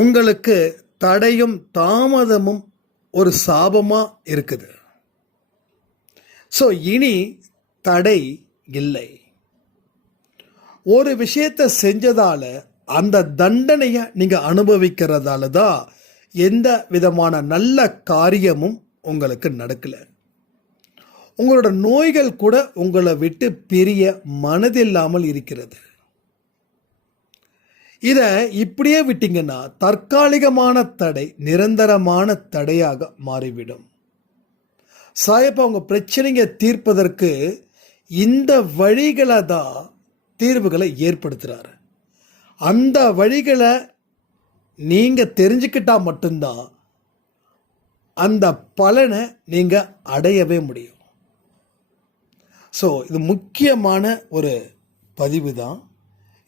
உங்களுக்கு தடையும் தாமதமும் ஒரு சாபமாக இருக்குது. ஸோ இனி தடை இல்லை. ஒரு விஷயத்தை செஞ்சதால அந்த தண்டனையை நீங்கள் அனுபவிக்கிறதால தான் எந்த விதமான நல்ல காரியமும் உங்களுக்கு நடக்கலை. உங்களோட நோய்கள் கூட உங்களை விட்டு பிரிய மனதில்லாமல் இருக்கிறது. இதை இப்படியே விட்டீங்கன்னா தற்காலிகமான தடை நிரந்தரமான தடையாக மாறிவிடும். சாயப்பா உங்கள் பிரச்சனைங்க தீர்ப்பதற்கு இந்த வழிகளை தான் தீர்வுகளை ஏற்படுத்துகிறாரு அந்த வழிகளை நீங்கள் தெரிஞ்சுக்கிட்டால் மட்டும்தான் அந்த பலனை நீங்கள் அடையவே முடியும். ஸோ இது முக்கியமான ஒரு பதிவு தான்.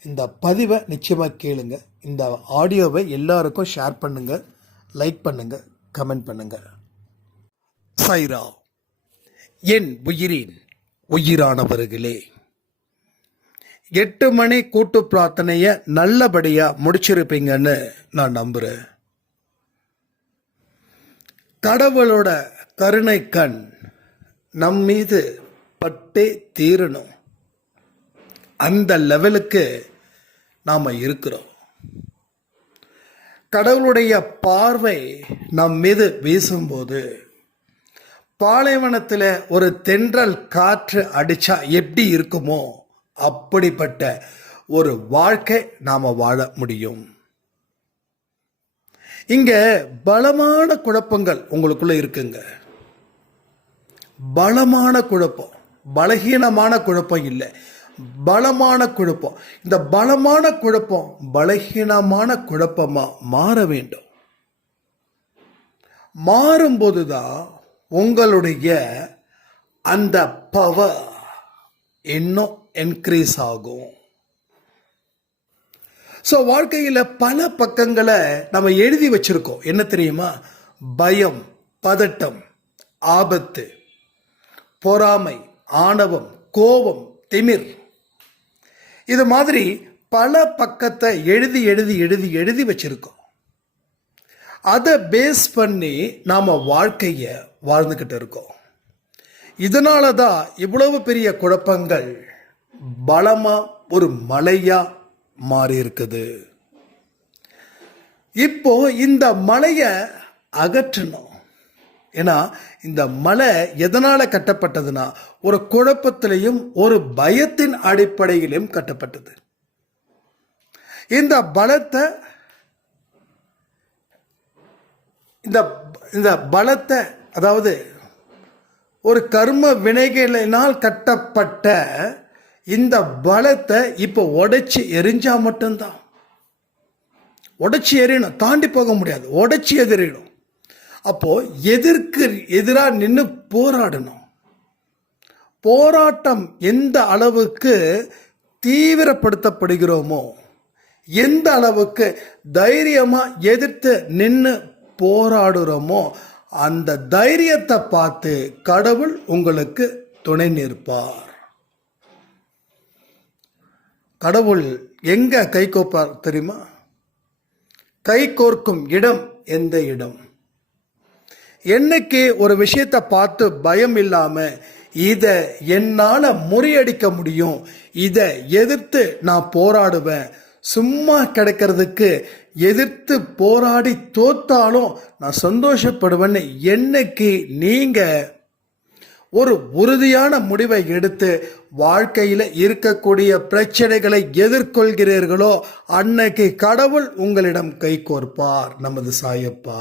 இந்த பதிவை நிச்சயமாக கேளுங்க. இந்த ஆடியோவை எல்லாருக்கும் ஷேர் பண்ணுங்க. லைக் பண்ணுங்க. கமெண்ட் பண்ணுங்க. சைரா என் உயிரின் உயிரானவர்களே எட்டு மணி கூட்டு பிரார்த்தனைய நல்லபடியா முடிச்சிருப்பீங்கன்னு நான் நம்புறேன். கடவுளோட கருணை கண் நம் மீது பட்டே தீரணும். அந்த லெவலுக்கு நாம் இருக்கிறோம். கடவுளுடைய பார்வை நம் மீது வீசும்போது பாலைவனத்தில் ஒரு தென்றல் காற்று அடித்தா எப்படி இருக்குமோ அப்படிப்பட்ட ஒரு வாழ்க்கை நாம் வாழ முடியும். இங்க பலமான குழப்பங்கள் உங்களுக்குள்ள இருக்குங்க. பலமான குழப்பம் பலகீனமான குழப்பம் இல்லை. பலமான குழப்பம். இந்த பலமான குழப்பம் பலகீனமான குழப்பமாக மாற வேண்டும். மாறும்போது தான் உங்களுடைய அந்த பவர் இன்னும் என்க்ரீஸ் ஆகும். ஸோ வாழ்க்கையில் பல பக்கங்களை நம்ம எழுதி வச்சிருக்கோம். என்ன தெரியுமா? பயம் பதட்டம் ஆபத்து பொறாமை ஆணவம் கோபம் திமிர். இது மாதிரி பல பக்கத்தை எழுதி எழுதி எழுதி எழுதி வச்சிருக்கோம். அதை பேஸ் பண்ணி நாம் வாழ்க்கையை வாழ்ந்துக்கிட்டு இருக்கோம். இதனால தான் இவ்வளவு பெரிய குழப்பங்கள் பலமாக ஒரு மலையாக மாறி இருக்குது. இப்போ இந்த மலையை அகற்றணும். ஏன்னா இந்த மலை எதனால் கட்டப்பட்டதுன்னா ஒரு குழப்பத்திலையும் ஒரு பயத்தின் அடிப்படையிலும் கட்டப்பட்டது. இந்த பலத்தை இந்த இந்த பலத்தை அதாவது ஒரு கர்ம வினைகளினால் கட்டப்பட்ட இந்த பலத்தை இப்போ உடைச்சி எரிஞ்சால் மட்டும்தான். உடைச்சி எறியணும் தாண்டி போக முடியாது. உடைச்சி எதிரிடும். அப்போ எதிர்க்கு எதிராக நின்று போராடணும். போராட்டம் எந்த அளவுக்கு தீவிரப்படுத்தப்படுகிறோமோ எந்த அளவுக்கு தைரியமாக எதிர்த்து நின்று போராடுறோமோ அந்த தைரியத்தை பார்த்து கடவுள் உங்களுக்கு துணை நிற்பார். கடவுள் எங்க கை கோப்பார் தெரியுமா? கை கோர்க்கும் இடம் எந்த இடம்? என்னைக்கு ஒரு விஷயத்தை பார்த்து பயம் இல்லாம இதை என்னால முறியடிக்க முடியும் இதை எதிர்த்து நான் போராடுவேன் சும்மா கிடைக்கிறதுக்கு எதிர்த்து போராடி தோத்தாலும் நான் சந்தோஷப்படுவேன்னு என்னைக்கு நீங்க ஒரு உறுதியான முடிவை எடுத்து வாழ்க்கையில் இருக்கக்கூடிய பிரச்சனைகளை எதிர்கொள்கிறீர்களோ அன்னைக்கு கடவுள் உங்களிடம் கை கோர்ப்பார் நமது சாயப்பா.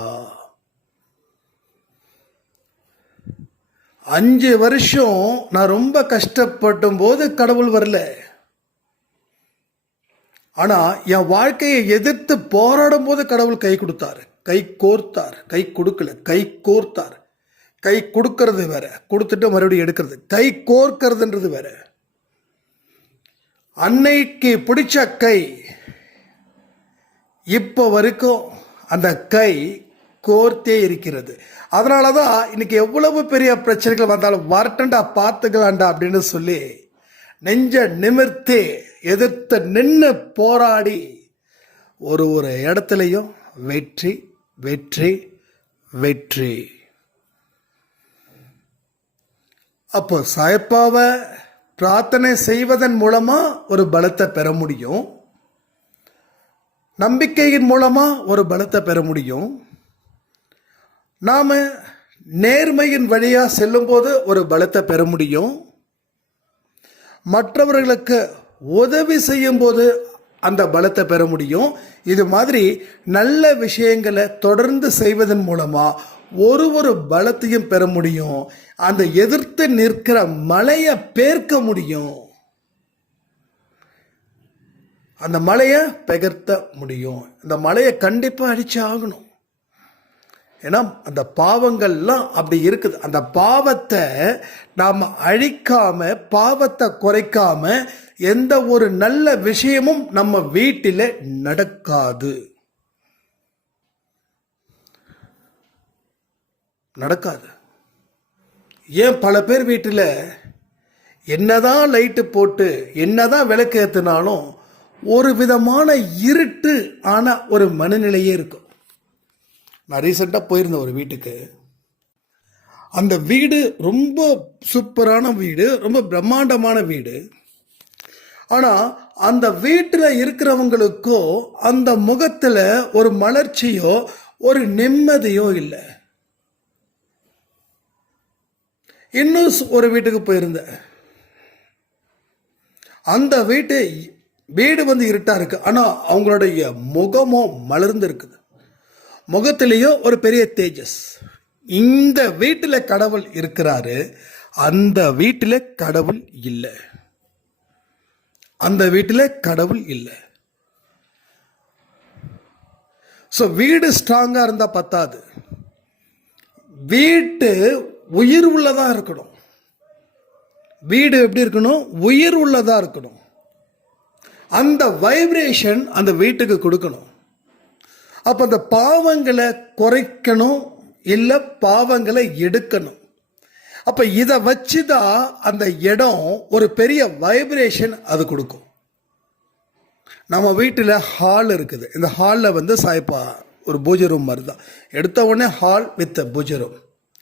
அஞ்சு வருஷம் நான் ரொம்ப கஷ்டப்பட்டும் போது கடவுள் வரல. ஆனால் என் வாழ்க்கையை எதிர்த்து போராடும் போது கடவுள் கை கொடுத்தாரு. கை கோர்த்தார். கை கொடுக்கல. கை கோர்த்தார். கை கொடுக்கறது வேற. கொடுத்துட்டு மறுபடியும் எடுக்கிறது. கை கோர்க்கிறதுன்றது வேற. அன்னைக்கு பிடிச்ச கை இப்போ வரைக்கும் அந்த கை கோர்த்தே இருக்கிறது. அதனால தான் இன்னைக்கு எவ்வளவு பெரிய பிரச்சனைகள் வந்தாலும் வரட்டண்டா பார்த்துக்கலாண்டா அப்படின்னு சொல்லி நெஞ்ச நிமிர்த்தி எதிர்த்து நின்று போராடி ஒரு ஒரு இடத்துலையும் வெற்றி வெற்றி வெற்றி. அப்போ சாயப்பாவை பிரார்த்தனை செய்வதன் மூலமாக ஒரு பலத்தை பெற முடியும். நம்பிக்கையின் மூலமாக ஒரு பலத்தை பெற முடியும். நாம் நேர்மையின் வழியாக செல்லும்போது ஒரு பலத்தை பெற முடியும். மற்றவர்களுக்கு உதவி செய்யும்போது அந்த பலத்தை பெற முடியும். இது மாதிரி நல்ல விஷயங்களை தொடர்ந்து செய்வதன் மூலமாக ஒரு ஒரு பலத்தையும் பெற முடியும். அந்த எதிர்த்து நிற்கிற மலையை பேர்க்க முடியும். அந்த மலையை பெகர்த்த முடியும். அந்த மலையை கண்டிப்பாக அடிச்சு ஆகணும். ஏன்னா அந்த பாவங்கள்லாம் அப்படி இருக்குது. அந்த பாவத்தை நாம் அழிக்காம பாவத்தை குறைக்காம எந்த ஒரு நல்ல விஷயமும் நம்ம வீட்டில் நடக்காது. நடக்காது. ஏன் பல பேர் வீட்டில் என்னதான் லைட்டு போட்டு என்னதான் விளக்கு ஏற்றினாலும் ஒரு விதமான இருட்டு ஆன ஒரு மனநிலையே இருக்கும். நான் ரீசெண்டாக போயிருந்தேன் ஒரு வீட்டுக்கு. அந்த வீடு ரொம்ப சூப்பரான வீடு ரொம்ப பிரம்மாண்டமான வீடு. ஆனால் அந்த வீட்டில் இருக்கிறவங்களுக்கோ அந்த முகத்தில் ஒரு மலர்ச்சியோ ஒரு நிம்மதியோ இல்லை. இன்னும் ஒரு வீட்டுக்கு போயிருந்தேன். அந்த வீட்டு வீடு வந்து இருட்டாக இருக்குது ஆனால் அவங்களுடைய முகமோ மலர்ந்து இருக்குது முகத்திலேயோ ஒரு பெரிய தேஜஸ். இந்த வீட்டில் கடவுள் இருக்கிறாரு அந்த வீட்டில் கடவுள் இல்லை. அந்த வீட்டில் கடவுள் இல்லை. ஸோ வீடு ஸ்ட்ராங்காக இருந்தால் பத்தாது. வீட்டு உயிர் உள்ளதாக இருக்கணும். வீடு எப்படி இருக்கணும்? உயிர் உள்ளதாக இருக்கணும். அந்த வைப்ரேஷன் அந்த வீட்டுக்கு கொடுக்கணும். அப்போ அந்த பாவங்களை குறைக்கணும் இல்லை பாவங்களை எடுக்கணும். அப்போ இதை வச்சு தான் அந்த இடம் ஒரு பெரிய வைப்ரேஷன் அது கொடுக்கும். நம்ம வீட்டில் ஹால் இருக்குது. இந்த ஹாலில் வந்து சாய்ப்பா ஒரு பூஜை ரூம் மாதிரி தான் எடுத்த உடனே ஹால் வித் பூஜை ரூம்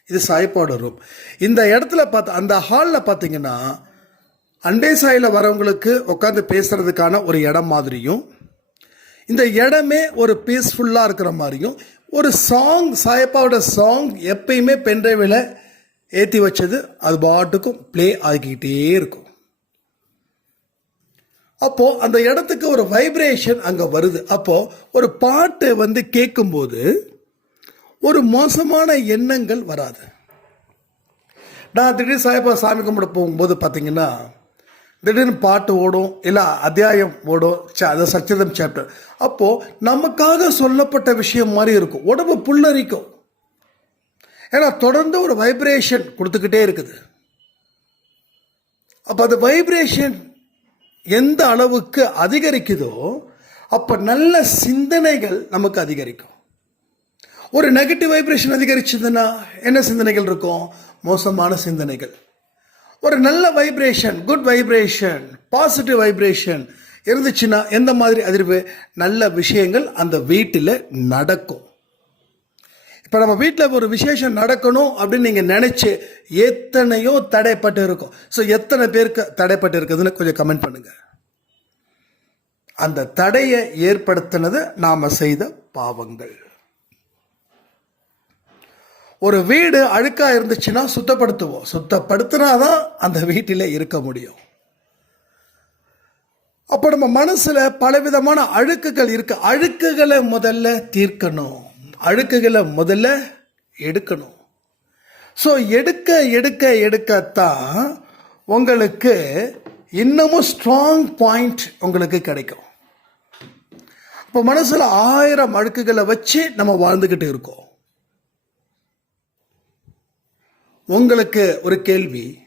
இது சாய்ப்பாட ரூம் இந்த இடத்துல பார்த்து அந்த ஹாலில் பார்த்தீங்கன்னா அண்டே சாயில் வரவங்களுக்கு உட்காந்து பேசுறதுக்கான ஒரு இடம் மாதிரியும் இந்த இடமே ஒரு பீஸ்ஃபுல்லாக இருக்கிற மாதிரியும் ஒரு சாங் சாயப்பாவோட சாங் எப்பயுமே பென்ட்ரைவில் ஏற்றி வச்சது அது பாட்டுக்கும் ப்ளே ஆகிக்கிட்டே இருக்கும். அப்போ அந்த இடத்துக்கு ஒரு வைப்ரேஷன் அங்க வருது. அப்போ ஒரு பாட்டு வந்து கேட்கும்போது ஒரு மோசமான எண்ணங்கள் வராது. நான் திடீர் சாயப்பா சாமி கும்பிட போகும்போது பார்த்தீங்கன்னா திடீர்னு பாட்டு ஓடும் இல்லை அத்தியாயம் ஓடும் ச- அது சச்சிதம் சாப்டர் அப்போது நமக்காக சொல்லப்பட்ட விஷயம் மாதிரி இருக்கும். உடம்பு புல்லரிக்கும். ஏன்னா தொடர்ந்து ஒரு வைப்ரேஷன் கொடுத்துக்கிட்டே இருக்குது. அப்போ அது வைப்ரேஷன் எந்த அளவுக்கு அதிகரிக்குதோ அப்போ நல்ல சிந்தனைகள் நமக்கு அதிகரிக்கும். ஒரு நெகட்டிவ் வைப்ரேஷன் அதிகரிச்சதுன்னா என்ன சிந்தனைகள் இருக்கும்? மோசமான சிந்தனைகள். ஒரு நல்ல vibration good vibration positive vibration இருந்துச்சுன்னா எந்த மாதிரி அதிர்வு? நல்ல விஷயங்கள் அந்த வீட்டில் நடக்கும். இப்போ நம்ம வீட்டில் ஒரு விசேஷம் நடக்கணும் அப்படின்னு நீங்கள் நினச்சி எத்தனையோ தடைப்பட்டு இருக்கும். ஸோ எத்தனை பேருக்கு தடைப்பட்டு இருக்குதுன்னு கொஞ்சம் கமெண்ட் பண்ணுங்கள் அந்த தடையை ஏற்படுத்தினது நாம் செய்த பாவங்கள். ஒரு வீடு அழுக்காக இருந்துச்சுன்னா சுத்தப்படுத்துவோம். சுத்தப்படுத்தினாதான் அந்த வீட்டில் இருக்க முடியும். அப்போ நம்ம மனசில் பலவிதமான அழுக்குகள் இருக்கு. அழுக்குகளை முதல்ல தீர்க்கணும். அழுக்குகளை முதல்ல எடுக்கணும். ஸோ எடுக்க எடுக்க எடுக்கத்தான் உங்களுக்கு இன்னமும் ஸ்ட்ராங் பாயிண்ட் உங்களுக்கு கிடைக்கும். இப்போ மனசில் ஆயிரம் அழுக்குகளை வச்சு நம்ம வாழ்ந்துக்கிட்டு இருக்கோம். உங்களுக்கு ஒரு கேள்வி.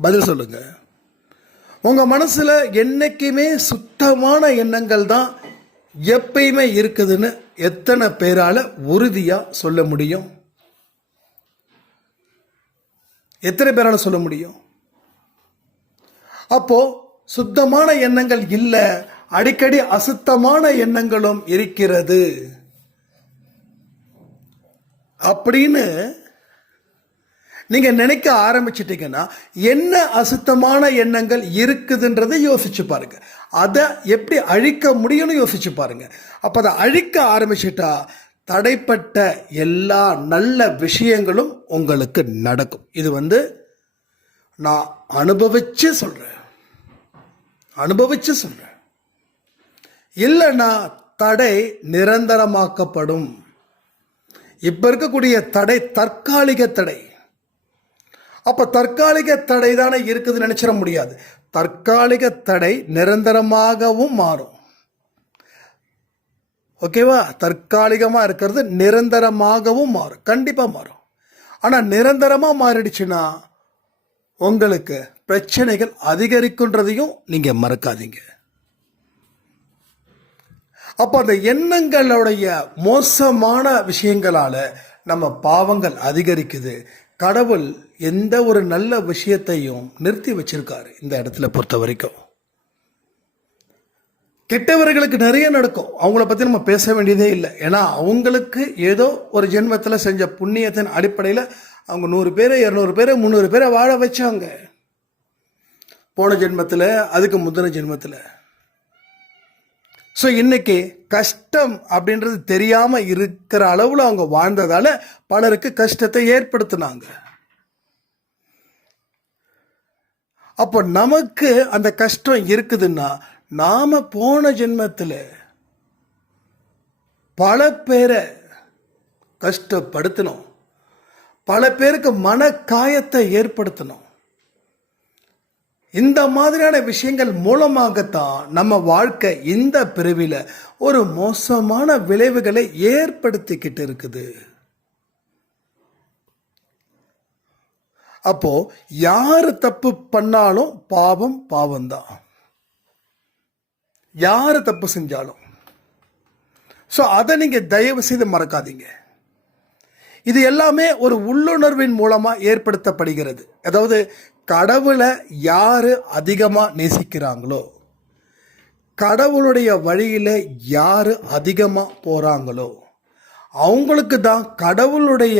பதில் சொல்லுங்க. உங்க மனசுல என்னைக்குமே சுத்தமான எண்ணங்கள் தான் எப்பயுமே இருக்குதுன்னு எத்தனை பேரால உறுதியா சொல்ல முடியும்? எத்தனை பேரால சொல்ல முடியும்? அப்போ சுத்தமான எண்ணங்கள் இல்லை அடிக்கடி அசுத்தமான எண்ணங்களும் இருக்கிறது. அப்படின்னு நீங்க நினைக்க ஆரம்பிச்சிட்டீங்கன்னா என்ன அசுத்தமான எண்ணங்கள் இருக்குதுன்றதை யோசிச்சு பாருங்க. அதை எப்படி அழிக்க முடியும்னு யோசிச்சு பாருங்க. அப்போ அதை அழிக்க ஆரம்பிச்சிட்டா தடைப்பட்ட எல்லா நல்ல விஷயங்களும் உங்களுக்கு நடக்கும். இது வந்து நான் அனுபவிச்சு சொல்றேன். அனுபவிச்சு சொல்றேன். இல்லைன்னா தடை நிரந்தரமாக்கப்படும். இப்போ இருக்கக்கூடிய தடை தற்காலிக தடை. அப்போ தற்காலிக தடை தானே இருக்குதுன்னு நினச்சிட முடியாது. தற்காலிக தடை நிரந்தரமாகவும் மாறும். ஓகேவா தற்காலிகமாக இருக்கிறது நிரந்தரமாகவும் மாறும். கண்டிப்பாக மாறும். ஆனால் நிரந்தரமாக மாறிடுச்சுன்னா உங்களுக்கு பிரச்சனைகள் அதிகரிக்குன்றதையும் நீங்கள் மறக்காதீங்க. அப்போ அந்த எண்ணங்களுடைய மோசமான விஷயங்களால் நம்ம பாவங்கள் அதிகரிக்குது. கடவுள் எந்த ஒரு நல்ல விஷயத்தையும் நிறுத்தி வச்சிருக்காரு இந்த இடத்துல பொறுத்த வரைக்கும். கெட்டவர்களுக்கு நிறைய நடக்கும். அவங்கள பத்தி நம்ம பேச வேண்டியதே இல்லை. ஏன்னா அவங்களுக்கு ஏதோ ஒரு ஜென்மத்தில் செஞ்ச புண்ணியத்தின் அடிப்படையில் அவங்க நூறு பேர் இரநூறு பேர் முந்நூறு பேரை வாழ வச்சாங்க. போன ஜென்மத்தில் அதுக்கு முந்தின ஜென்மத்தில். ஸோ இன்னைக்கு கஷ்டம் அப்படின்றது தெரியாமல் இருக்கிற அளவில் அவங்க வாழ்ந்ததால் பலருக்கு கஷ்டத்தை ஏற்படுத்தினாங்க. அப்போ நமக்கு அந்த கஷ்டம் இருக்குதுன்னா நாம போன ஜென்மத்தில் பல பேரை கஷ்டப்படுத்தணும் பல பேருக்கு மன காயத்தை ஏற்படுத்தணும் இந்த மாதிரியான விஷயங்கள் மூலமாகத்தான் நம்ம வாழ்க்கை இந்த பிரிவில் ஒரு மோசமான விளைவுகளை ஏற்படுத்திக்கிட்டு இருக்குது. அப்போ யார் தப்பு பண்ணாலும் பாவம் பாவம் தான் யார் தப்பு செஞ்சாலும். ஸோ அதை நீங்கள் தயவு செய்து மறக்காதீங்க. இது எல்லாமே ஒரு உள்ளுணர்வின் மூலமாக ஏற்படுத்தப்படுகிறது. அதாவது கடவுளை யார் அதிகமாக நேசிக்கிறாங்களோ கடவுளுடைய வழியில் யார் அதிகமாக போகிறாங்களோ அவங்களுக்கு தான் கடவுளுடைய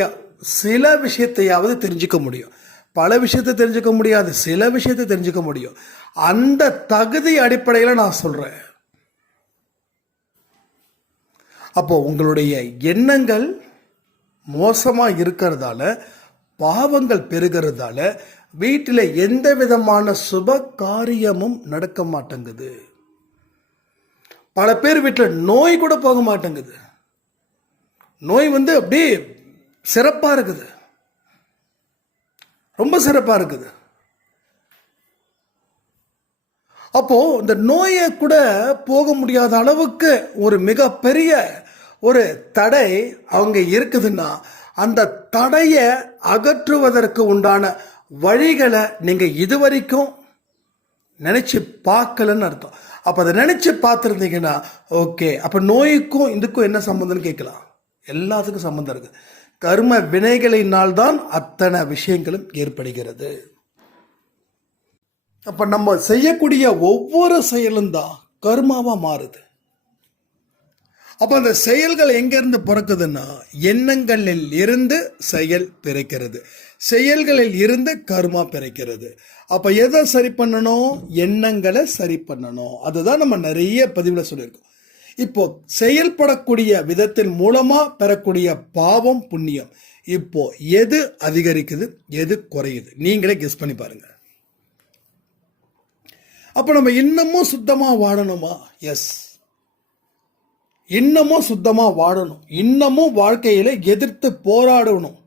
சில விஷயத்தையாவது தெரிஞ்சுக்க முடியும். பல விஷயத்தை தெரிஞ்சுக்க முடியாது சில விஷயத்தை தெரிஞ்சுக்க முடியும். அந்த தகுதி அடிப்படையில் நான் சொல்கிறேன் அப்போ உங்களுடைய எண்ணங்கள் மோசமாக இருக்கிறதால பாவங்கள் பெருகிறதால வீட்டில் எந்த விதமான சுப காரியமும் நடக்க மாட்டேங்குது. பல பேர் வீட்டில் நோய் கூட போக மாட்டேங்குது. நோய் வந்து அப்படியே சிறப்பாக இருக்குது. ரொம்ப சிறப்பாக இருக்குது. அப்போ இந்த நோயை கூட போக முடியாத அளவுக்கு ஒரு மிகப்பெரிய ஒரு தடை அவங்க இருக்குதுன்னா அந்த தடையை அகற்றுவதற்கு உண்டான வழிகளை நீங்கள் இதுவரைக்கும் நினச்சி பார்க்கலன்னு அர்த்தம். அப்போ அதை நினச்சி பார்த்துருந்தீங்கன்னா ஓகே. அப்போ நோய்க்கும் இதுக்கும் என்ன சம்மந்தம்னு கேட்கலாம். எல்லாத்துக்கும் சம்மந்தம் இருக்குது கர்ம வினைகளினால் தான் அத்தனை விஷயங்களும் ஏற்படுகிறது. அப்ப நம்ம செய்யக்கூடிய ஒவ்வொரு செயலும் தான் கர்மாவா மாறுது. அப்ப அந்த செயல்கள் எங்கிருந்து பிறக்குதுன்னா எண்ணங்களில் இருந்து செயல் பிறக்கிறது. செயல்களில் இருந்து கர்மா பிறக்கிறது. அப்ப எதை சரி பண்ணணும்? எண்ணங்களை சரி பண்ணணும். அதுதான் நம்ம நிறைய பதிவுல சொல்லியிருக்கோம். இப்போ செயல்படக்கூடிய விதத்தின் மூலமா பெறக்கூடிய பாவம் புண்ணியம். இப்போ எது அதிகரிக்குது எது குறையுது? நீங்களே கெஸ் பண்ணி பாருங்க. அப்ப நம்ம இன்னமும் சுத்தமா வாழணுமா? எஸ் இன்னமும் சுத்தமாக வாழணும். இன்னமும் வாழ்க்கையில எதிர்த்து போராடணும்.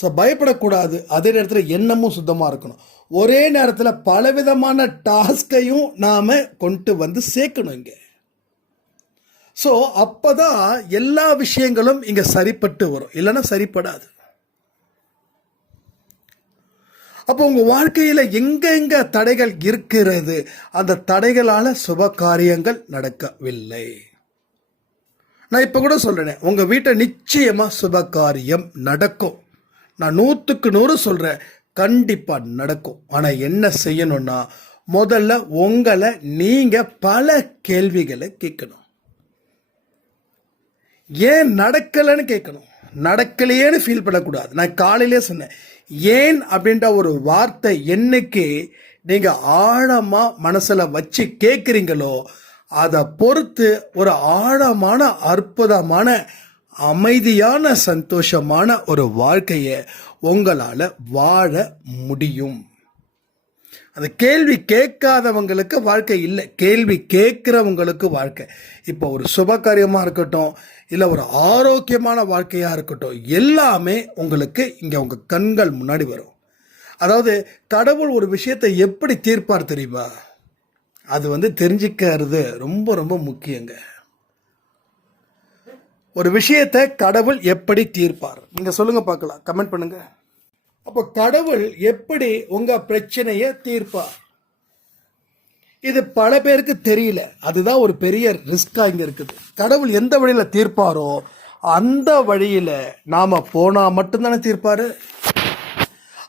ஸோ பயப்படக்கூடாது. அதே நேரத்தில் எண்ணமும் சுத்தமாக இருக்கணும். ஒரே நேரத்தில் பலவிதமான டாஸ்கையும் நாம் கொண்டு வந்து சேர்க்கணும் இங்கே. ஸோ அப்போ தான் எல்லா விஷயங்களும் இங்கே சரிப்பட்டு வரும். இல்லைன்னா சரிப்படாது. அப்போ உங்கள் வாழ்க்கையில் எங்கெங்கே தடைகள் இருக்கிறது அந்த தடைகளால் சுப காரியங்கள் நடக்கவில்லை. நான் இப்போ கூட சொல்கிறேன் உங்கள் வீட்டை நிச்சயமாக சுப காரியம் நடக்கும். நான் நூற்றுக்கு நூறு சொல்கிறேன் கண்டிப்பாக நடக்கும். ஆனால் என்ன செய்யணும்னா முதல்ல உங்களை நீங்கள் பல கேள்விகளை கேட்கணும். ஏன் நடக்கலைன்னு கேட்கணும். நடக்கலையேன்னு ஃபீல் பண்ணக்கூடாது. நான் காலையிலே சொன்னேன். ஏன் அப்படின்ற ஒரு வார்த்தை என்னைக்கு நீங்கள் ஆழமாக மனசில் வச்சு கேட்குறீங்களோ அதை பொறுத்து ஒரு ஆழமான அற்புதமான அமைதியான சந்தோஷமான ஒரு வாழ்க்கையை உங்களால் வாழ முடியும். அந்த கேள்வி கேட்காதவங்களுக்கு வாழ்க்கை இல்லை. கேள்வி கேட்குறவங்களுக்கு வாழ்க்கை. இப்போ ஒரு சுபகாரியமாக இருக்கட்டும் இல்லை ஒரு ஆரோக்கியமான வாழ்க்கையாக இருக்கட்டும் எல்லாமே உங்களுக்கு இங்கே உங்கள் கண்கள் முன்னாடி வரும். அதாவது கடவுள் ஒரு விஷயத்தை எப்படி தீர்ப்பார் தெரியுமா? அது வந்து தெரிஞ்சுக்கிறது ரொம்ப ரொம்ப முக்கியங்க. ஒரு விஷயத்தை கடவுள் எப்படி தீர்ப்பார்? நீங்கள் சொல்லுங்கள் பார்க்கலாம். கமெண்ட் பண்ணுங்கள் அப்போ கடவுள் எப்படி உங்கள் பிரச்சனையை தீர்ப்பார் இது பல பேருக்கு தெரியல. அதுதான் ஒரு பெரிய ரிஸ்காக இங்கே இருக்குது. கடவுள் எந்த வழியில் தீர்ப்பாரோ அந்த வழியில் நாம் போனால் மட்டும்தானே தீர்ப்பார்.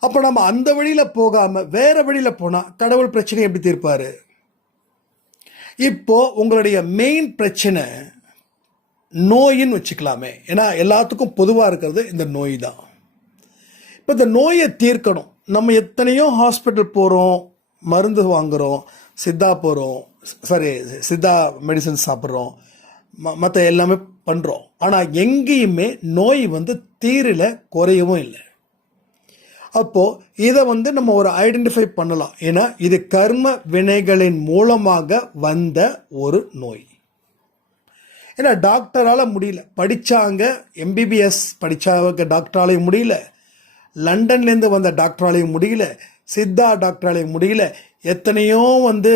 அப்போ நம்ம அந்த வழியில் போகாமல் வேறு வழியில் போனால் கடவுள் பிரச்சனை எப்படி தீர்ப்பார்? இப்போ உங்களுடைய மெயின் பிரச்சனை நோயின்னு வச்சுக்கலாமே. ஏன்னா எல்லாத்துக்கும் பொதுவாக இருக்கிறது இந்த நோய் தான். இப்போ இந்த நோயை தீர்க்கணும். நம்ம எத்தனையோ ஹாஸ்பிட்டல் போகிறோம் மருந்து வாங்குகிறோம் சித்தா போகிறோம் சாரி சித்தா மெடிசன் சாப்பிட்றோம் ம மற்ற எல்லாமே பண்ணுறோம் ஆனால் எங்கேயுமே நோய் வந்து தீரில் குறையவும் இல்லை. அப்போது இதை வந்து நம்ம ஒரு ஐடென்டிஃபை பண்ணலாம். ஏன்னா இது கர்ம வினைகளின் மூலமாக வந்த ஒரு நோய். ஏன்னா டாக்டரால் முடியல. படித்தாங்க எம்பிபிஎஸ் படித்தாங்க டாக்டராலையும் முடியல. லண்டன்லேருந்து வந்த டாக்டராலையும் முடியல சித்தா டாக்டராலையும் முடியல. எத்தனையோ வந்து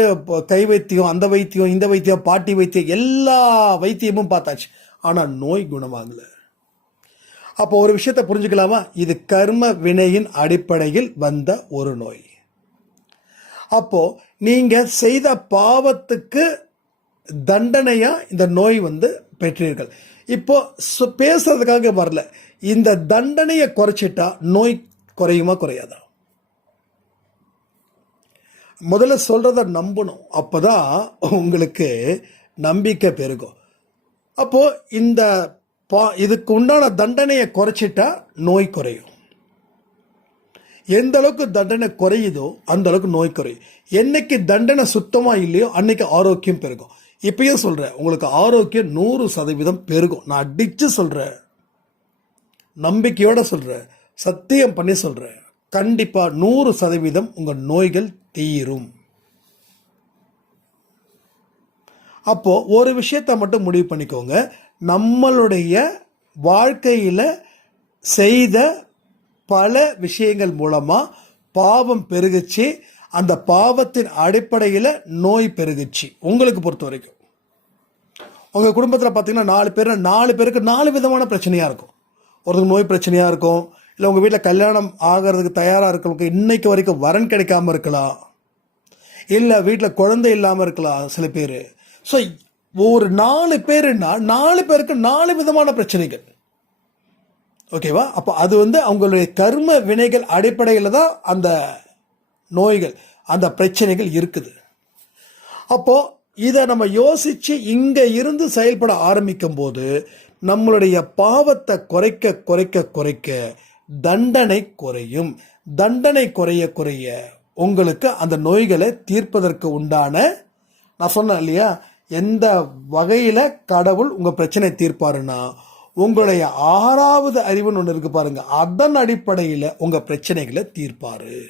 கை வைத்தியம் அந்த வைத்தியம் இந்த வைத்தியம் பாட்டி வைத்தியம் எல்லா வைத்தியமும் பார்த்தாச்சு. ஆனால் நோய் குணமாகலை. அப்போ ஒரு விஷயத்தை புரிஞ்சுக்கலாமா? இது கர்ம வினையின் அடிப்படையில் வந்த ஒரு நோய். அப்போ நீங்க செய்த பாவத்துக்கு தண்டனையா இந்த நோய் வந்து பெற்றீர்கள். இப்போ பேசுறதுக்காக வரல. இந்த தண்டனையை குறைச்சிட்டா நோய் குறையுமா குறையாதா? முதல்ல சொல்கிறத நம்பணும். அப்போ தான் உங்களுக்கு நம்பிக்கை பெருகும். அப்போது இந்த பா இதுக்கு உண்டான தண்டனையை குறைச்சிட்டா நோய் குறையும். எந்த அளவுக்கு தண்டனை குறையுதோ அந்த அளவுக்கு நோய் குறையும். என்னைக்கு தண்டனை சுத்தமாக இல்லையோ அன்னைக்கு ஆரோக்கியம் பெருகும். இப்பயும் சொல்கிறேன் உங்களுக்கு ஆரோக்கியம் நூறு சதவீதம் பெருகும். நான் அடித்து சொல்கிறேன் நம்பிக்கையோட சொல்கிற சத்தியம் பண்ணி சொல்கிற கண்டிப்பாக நூறு சதவீதம் உங்கள் நோய்கள் தீரும். அப்போது ஒரு விஷயத்தை மட்டும் முடிவு பண்ணிக்கோங்க. நம்மளுடைய வாழ்க்கையில் செய்த பல விஷயங்கள் மூலமாக பாவம் பெருகுச்சு. அந்த பாவத்தின் அடிப்படையில் நோய் பெருகுச்சு. உங்களுக்கு பொறுத்த வரைக்கும். உங்கள் குடும்பத்தில் பார்த்தீங்கன்னா நாலு பேர் நாலு பேருக்கு நாலு விதமான பிரச்சனையாக இருக்கும். ஒருத்தருக்கு நோய் பிரச்சனையாக இருக்கும் இல்லை உங்கள் வீட்டில் கல்யாணம் ஆகிறதுக்கு தயாராக இருக்கிறவங்க இன்னைக்கு வரைக்கும் வரன் கிடைக்காம இருக்கலாம். இல்லை வீட்டில் குழந்தை இல்லாமல் இருக்கலாம் சில பேர். ஸோ ஒரு நாலு பேருன்னா நாலு பேருக்கு நாலு விதமான பிரச்சனைகள். ஓகேவா அப்போ அது வந்து அவங்களுடைய கர்ம வினைகள் அடிப்படையில் தான் அந்த நோய்கள் அந்த பிரச்சனைகள் இருக்குது. அப்போது இதை நம்ம யோசித்து இங்கே இருந்து செயல்பட ஆரம்பிக்கும் போது நம்மளுடைய பாவத்தை குறைக்க குறைக்க குறைக்க தண்டனை குறையும். தண்டனை குறைய குறைய உங்களுக்கு அந்த நோய்களை தீர்ப்பதற்கு உண்டான நான் சொன்னேன் இல்லையா எந்த வகையில் கடவுள் உங்கள் பிரச்சனை தீர்ப்பாருன்னா உங்களுடைய ஆறாவது அறிவுன்னு ஒன்று இருக்கு பாருங்க. அதன் அடிப்படையில் உங்கள் பிரச்சனைகளை தீர்ப்பாரு.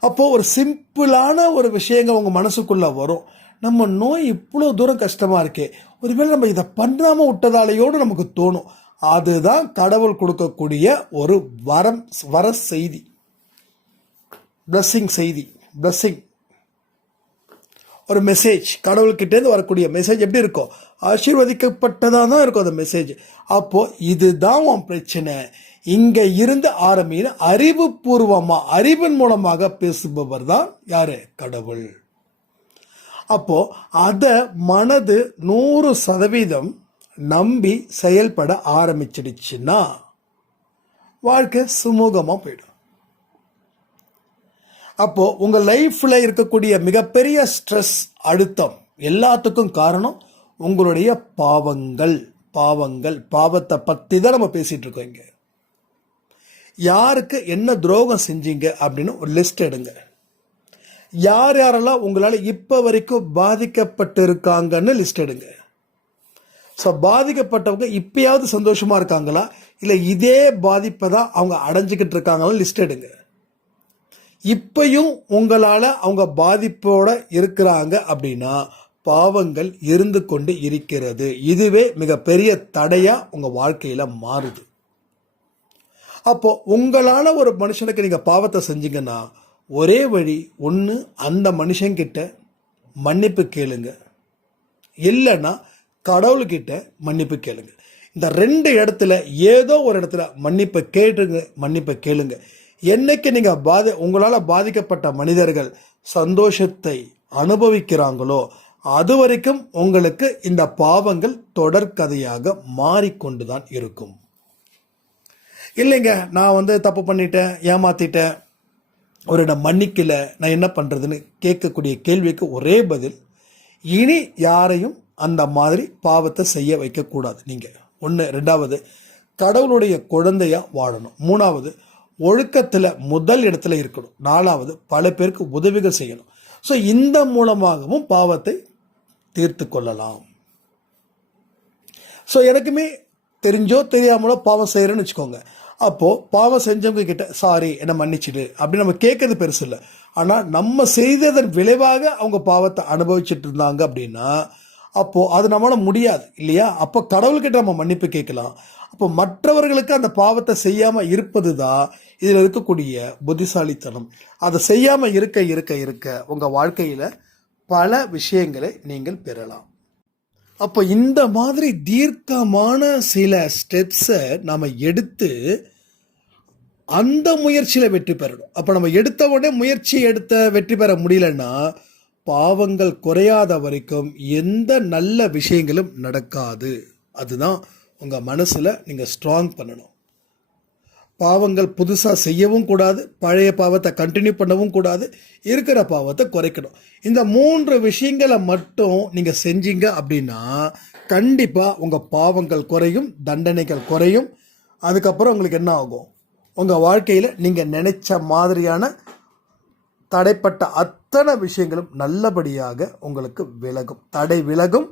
அப்போ ஒரு சிம்பிளான ஒரு விஷயங்கள் உங்கள் மனசுக்குள்ளே வரும். நம்ம நோய் இவ்வளோ தூரம் கஷ்டமாக இருக்கே. ஒருவேளை நம்ம இதை பண்ணாமல் விட்டதாலேயோடு நமக்கு தோணும். அதுதான் கடவுள் கொடுக்கக்கூடிய ஒரு வரம் வர செய்தி. பிளஸ்ஸிங் செய்தி. பிளஸ்ஸிங் ஒரு மெசேஜ் கடவுள்கிட்டேருந்து வரக்கூடிய மெசேஜ் எப்படி இருக்கும் ஆசீர்வதிக்கப்பட்டதாக தான் இருக்கும் அந்த மெசேஜ் அப்போது இதுதான் உன் பிரச்சனை. இங்கே இருந்து ஆரம்பின்னு அறிவுபூர்வமாக அறிவின் மூலமாக பேசுபவர் தான் யார்? கடவுள். அப்போது அதை மனது நூறு சதவீதம் நம்பி செயல்பட ஆரம்பிச்சிடுச்சுன்னா வாழ்க்கை சுமூகமாக போயிடும். அப்போது உங்கள் லைஃப்பில் இருக்கக்கூடிய மிகப்பெரிய ஸ்ட்ரெஸ் அழுத்தம் எல்லாத்துக்கும் காரணம் உங்களுடைய பாவங்கள் பாவங்கள் பாவத்தை பற்றி தான் நம்ம பேசிகிட்டு இருக்கோம் இங்கே. யாருக்கு என்ன துரோகம் செஞ்சீங்க அப்படின்னு ஒரு லிஸ்ட் எடுங்க. யார் யாரெல்லாம் உங்களால் இப்போ வரைக்கும் பாதிக்கப்பட்டு இருக்காங்கன்னு லிஸ்ட் எடுங்க. ஸோ பாதிக்கப்பட்டவங்க இப்பயாவது சந்தோஷமாக இருக்காங்களா? இல்லை இதே பாதிப்பை தான் அவங்க அடைஞ்சிக்கிட்டு இருக்காங்களா லிஸ்ட் எடுங்க. இப்பையும் உங்களால் அவங்க பாதிப்போட இருக்கிறாங்க அப்படின்னா பாவங்கள் இருந்து கொண்டு இருக்கிறது. இதுவே மிகப்பெரிய தடையாக உங்கள் வாழ்க்கையில் மாறுது. அப்போ உங்களால் ஒரு மனுஷனுக்கு நீங்கள் பாவத்தை செஞ்சீங்கன்னா ஒரே வழி ஒன்று அந்த மனுஷங்கிட்ட மன்னிப்பு கேளுங்க. இல்லைன்னா கடவுள்கிட்ட மன்னிப்பு கேளுங்க. இந்த ரெண்டு இடத்துல ஏதோ ஒரு இடத்துல மன்னிப்பை கேட்டுங்க மன்னிப்பை கேளுங்க. என்னைக்கு நீங்கள் பாதி உங்களால் பாதிக்கப்பட்ட மனிதர்கள் சந்தோஷத்தை அனுபவிக்கிறாங்களோ அது வரைக்கும் உங்களுக்கு இந்த பாவங்கள் தொடர்கதையாக மாறிக்கொண்டு தான் இருக்கும். இல்லைங்க நான் வந்து தப்பு பண்ணிட்டேன் ஏமாத்திட்டேன் ஒரு இடம் மன்னிக்கல நான் என்ன பண்ணுறதுன்னு கேட்கக்கூடிய கேள்விக்கு ஒரே பதில் இனி யாரையும் அந்த மாதிரி பாவத்தை செய்ய வைக்கக்கூடாது. நீங்கள் ஒன்று ரெண்டாவது கடவுளுடைய குழந்தையாக வாழணும். மூணாவது ஒழுக்கத்தில் முதல் இடத்துல இருக்கணும். நாலாவது பல பேருக்கு உதவிகள் செய்யணும். ஸோ இந்த மூலமாகவும் பாவத்தை தீர்த்து கொள்ளலாம். ஸோ எனக்குமே தெரிஞ்சோ தெரியாமலோ பாவம் செய்கிறேன்னு வச்சுக்கோங்க. அப்போது பாவம் செஞ்சவங்க கிட்ட சாரி என்னை மன்னிச்சிடு. அப்படின்னு நம்ம கேட்கறது பெருசு இல்லை. ஆனால் நம்ம செய்ததன் விளைவாக அவங்க பாவத்தை அனுபவிச்சுட்டு இருந்தாங்க அப்படின்னா அப்போது அது நம்மளால் முடியாது இல்லையா? அப்போ கடவுள்கிட்ட நம்ம மன்னிப்பு கேட்கலாம். அப்போ மற்றவர்களுக்கு அந்த பாவத்தை செய்யாமல் இருப்பது தான் இதில் இருக்கக்கூடிய புத்திசாலித்தனம். அதை செய்யாமல் இருக்க இருக்க இருக்க உங்கள் வாழ்க்கையில் பல விஷயங்களை நீங்கள் பெறலாம். அப்போ இந்த மாதிரி தீர்க்கமான சில ஸ்டெப்ஸை நம்ம எடுத்து அந்த முயற்சியில் வெற்றி பெறணும். அப்போ நம்ம எடுத்த உடனே முயற்சி எடுத்த வெற்றி பெற முடியலன்னா பாவங்கள் குறையாத வரைக்கும் எந்த நல்ல விஷயங்களும் நடக்காது. அதுதான் உங்கள் மனசில் நீங்கள் ஸ்ட்ராங் பண்ணணும். பாவங்கள் புதுசாக செய்யவும் கூடாது பழைய பாவத்தை கண்டினியூ பண்ணவும் கூடாது இருக்கிற பாவத்தை குறைக்கணும். இந்த மூன்று விஷயங்களை மட்டும் நீங்கள் செஞ்சீங்க அப்படின்னா கண்டிப்பாக உங்கள் பாவங்கள் குறையும் தண்டனைகள் குறையும். அதுக்கப்புறம் உங்களுக்கு என்ன ஆகும்? உங்கள் வாழ்க்கையில் நீங்கள் நினைச்ச மாதிரியான தடைப்பட்ட அத்தனை விஷயங்களும் நல்லபடியாக உங்களுக்கு விலகும். தடை விலகும்.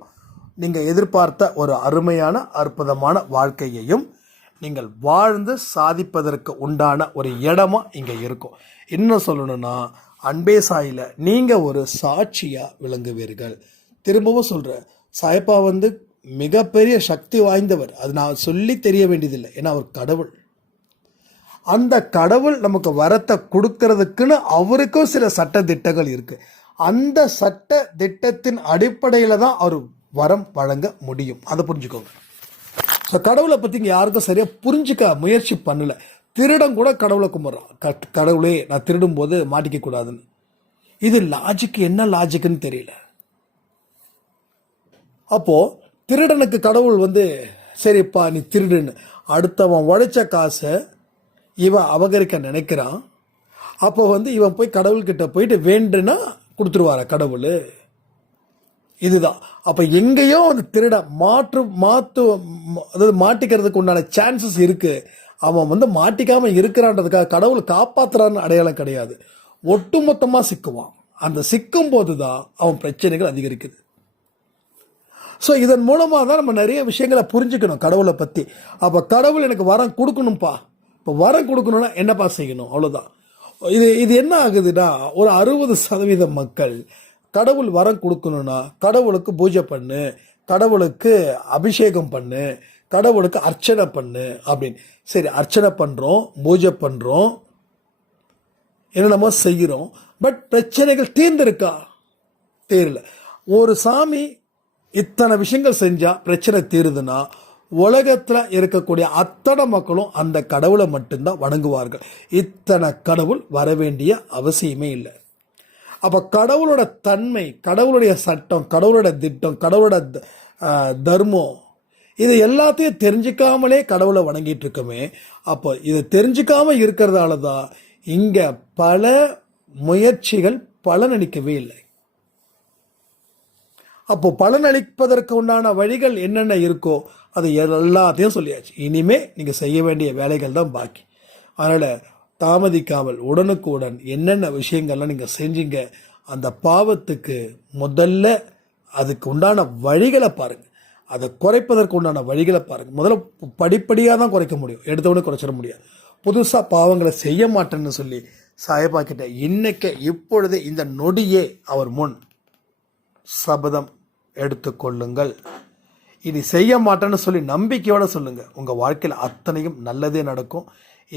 நீங்கள் எதிர்பார்த்த ஒரு அருமையான அற்புதமான வாழ்க்கையையும் நீங்கள் வாழ்ந்து சாதிப்பதற்கு உண்டான ஒரு இடமா இங்கே இருக்கும். இன்னும் சொல்லணும்னா அன்பே சாயில் நீங்கள் ஒரு சாட்சியாக விளங்குவீர்கள். திரும்பவும் சொல்கிறேன் சாய்ப்பா வந்து மிகப்பெரிய சக்தி வாய்ந்தவர். அது நான் சொல்லி தெரிய வேண்டியதில்லை ஏன்னா அவர் கடவுள். அந்த கடவுள் நமக்கு வரத்தை கொடுக்கறதுக்குன்னு அவருக்கும் சில சட்ட திட்டங்கள் இருக்குது அந்த சட்ட திட்டத்தின் அடிப்படையில் தான் அவர் வரம் வழங்க முடியும். அதை புரிஞ்சுக்கோங்க. ஸோ கடவுளை பற்றி இங்கே யாருக்கும் சரியாக புரிஞ்சுக்க முயற்சி பண்ணல. திருடம் கூட கடவுளை கும்பிட்றான். க- கடவுளே நான் திருடும் போது மாட்டிக்க கூடாதுன்னு. இது லாஜிக் என்ன லாஜிக்குன்னு தெரியல. அப்போது திருடனுக்கு கடவுள் வந்து சரிப்பா நீ திருடுன்னு. அடுத்தவன் உழைச்ச காசை இவன் அபகரிக்க நினைக்கிறான். அப்போ வந்து இவன் போய் கடவுள்கிட்ட போயிட்டு வேண்டுனா கொடுத்துருவாரா கடவுள்? இதுதான். அப்போ எங்கேயோ அந்த திருட மாற்று மாற்று அதாவது மாட்டிக்கிறதுக்கு உண்டான சான்சஸ் இருக்குது அவன் வந்து மாட்டிக்காமல் இருக்கிறான்றதுக்காக கடவுள் காப்பாற்றுறான்னு அடையாளம் கிடையாது. ஒட்டுமொத்தமாக சிக்குவான். அந்த சிக்கும் போது தான் அவன் பிரச்சனைகள் அதிகரிக்குது. ஸோ இதன் மூலமாக தான் நம்ம நிறைய விஷயங்களை புரிஞ்சுக்கணும் கடவுளை பற்றி அப்போ கடவுள் எனக்கு வரம் கொடுக்கணும்ப்பா இப்போ வரம் கொடுக்கணும்னா என்னப்பா செய்யணும்? அவ்வளோதான் இது இது என்ன ஆகுதுன்னா ஒரு அறுபது சதவீத மக்கள் கடவுள் வரம் கொடுக்கணும்னா கடவுளுக்கு பூஜை பண்ணு கடவுளுக்கு அபிஷேகம் பண்ணு கடவுளுக்கு அர்ச்சனை பண்ணு அப்படின்னு. சரி அர்ச்சனை பண்ணுறோம் பூஜை பண்ணுறோம் என்னென்னமோ செய்கிறோம் பட் பிரச்சனைகள் தீர்ந்திருக்கா? தீரல. ஒரு சாமி இத்தனை விஷயங்கள் செஞ்சால் பிரச்சனை தீருதுன்னா உலகத்தில் இருக்கக்கூடிய அத்தனை மக்களும் அந்த கடவுளை மட்டும்தான் வணங்குவார்கள். இத்தனை கடவுள் வர வேண்டிய அவசியமே இல்லை. அப்போ கடவுளோட தன்மை கடவுளுடைய சட்டம் கடவுளோட திட்டம் கடவுளோட தர்மம் இது எல்லாத்தையும் தெரிஞ்சுக்காமலே கடவுளை வணங்கிட்டு இருக்கோமே. அப்போ இதை தெரிஞ்சுக்காமல் இருக்கிறதால தான் இங்கே பல முயற்சிகள் பலனளிக்கவே இல்லை. அப்போ பலனளிப்பதற்கு உண்டான வழிகள் என்னென்ன இருக்கோ அது எல்லாத்தையும் சொல்லியாச்சு. இனிமே நீங்கள் செய்ய வேண்டிய வேலைகள் தான் பாக்கி. அதனால் தாமதிக்காமல் உடனுக்குடன் என்னென்ன விஷயங்கள்லாம் நீங்கள் செஞ்சீங்க அந்த பாவத்துக்கு முதல்ல அதுக்கு உண்டான வழிகளை பாருங்கள் அதை குறைப்பதற்கு உண்டான வழிகளை பாருங்கள் முதல்ல படிப்படியாக தான் குறைக்க முடியும். எடுத்தவொடனே குறைச்சிட முடியாது. புதுசாக பாவங்களை செய்ய மாட்டேன்னு சொல்லி சாயப்பா கிட்ட இன்னைக்கு இப்பொழுது இந்த நொடியே அவர் முன். சபதம் எடுத்துக்கொள்ளுங்கள் இனி செய்ய மாட்டேன்னு சொல்லி நம்பிக்கையோடு சொல்லுங்கள் உங்கள் வாழ்க்கையில் அத்தனையும் நல்லதே நடக்கும்.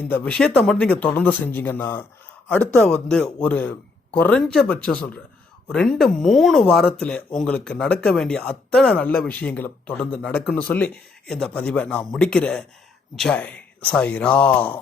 இந்த விஷயத்தை மட்டும் நீங்கள் தொடர்ந்து செஞ்சீங்கன்னா அடுத்த வந்து ஒரு குறைஞ்சபட்சம் சொல்கிறேன் ரெண்டு மூணு வாரத்தில் உங்களுக்கு நடக்க வேண்டிய அத்தனை நல்ல விஷயங்களும் தொடர்ந்து நடக்குன்னு சொல்லி இந்த பதிவை நான் முடிக்கிறேன். ஜெய் சாய்ராம்.